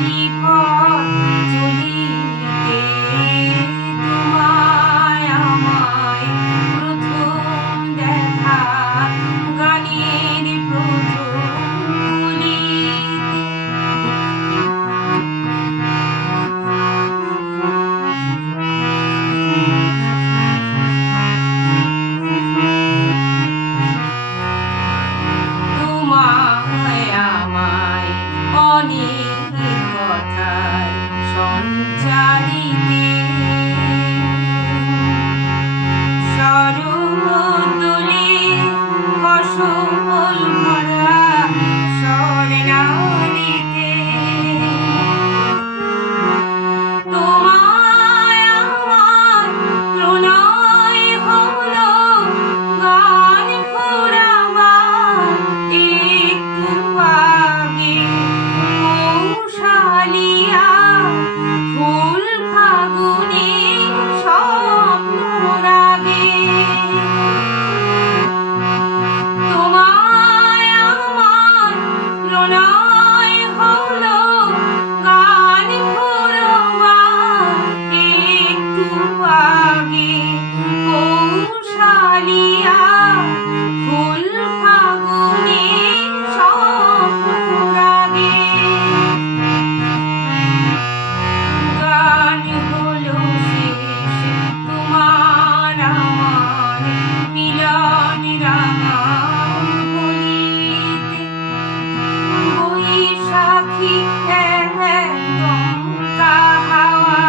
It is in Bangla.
কালীপদ চলিতে তোমায় আমায় প্রথম দেখা গানের প্রথম কলিতে। তোমায় আমায় অনেক কথার সঞ্চারিতে সরদোলে ফসল ভরা স্বর্ণালীতে তোমায় আমার প্রণয় হলো গান ঘোরাবার একটু আগে মৌশালিয়া ফুল ফাগুনে স্বপ্ন রাগে তোমায় আমার প্রণয় হলো গান ঘোরাবার একটু আগে মৌশালিয়া ফুল ফাগুনে স্বপ্ন রাগে গান হলো শেষ তোমার আমার মিলন রাঙা বলিতে বৈশাখী একদম হাওয়ায়